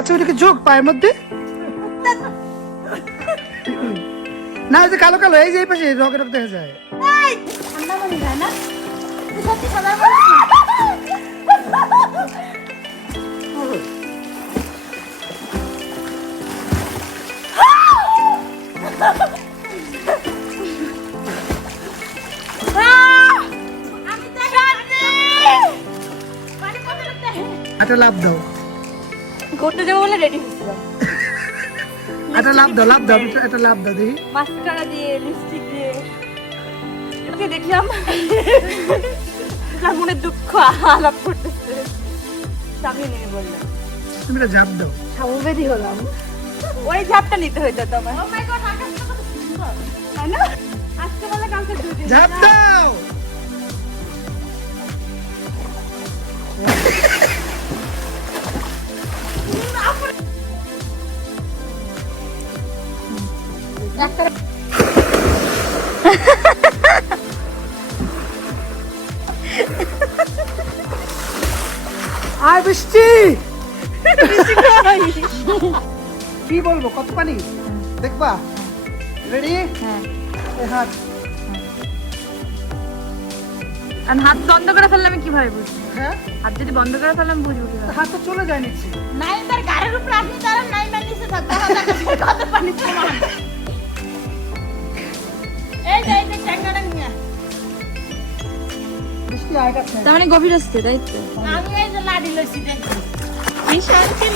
আচ্ছা ওটা কি যোগ পায়ের মধ্যে? না ওই যে কালো কালো এই যে এই পাশে রকে রক দেখা যায়। একটা লাভ দাও। ঘুরতে যাব বলে রেডি হচ্ছিলাম একটা লাভ দাও লাভ দাও একটা- লাভ দাও দেখি। মাস্কারা দিয়ে লিপস্টিক দিয়ে। ওকে দেখলাম। তার মনে দুঃখ আলাপ করতেছে। আমি নিয়ে বললাম। তুমি একটা জাপ দাও। সমবেদী হলাম। ওই ঝাপটা নিতে হইতো তোমার ও মাই গড আকাশটা কত সুন্দর। তাই না? আজকে বলে কালকে জাপ দাও! আয় বৃষ্টি। কি বলব কত পানি? দেখবা? রেডি হ্যাঁ। হাত। হাত বন্ধ করে ফেললে আমি কীভাবে বুঝব? হ্যাঁ? হাত যদি বন্ধ করে ফেললে আমি বুঝব হাত তো চলে যায় নিচ্ছি নাই তার গাড়ির উপর আপনি তারা নাই মানে নিচে থাকতে হবে কত পানি মানে গভীর আসছে তাই তো। আমি এই যে লাডি লইছি শান্তি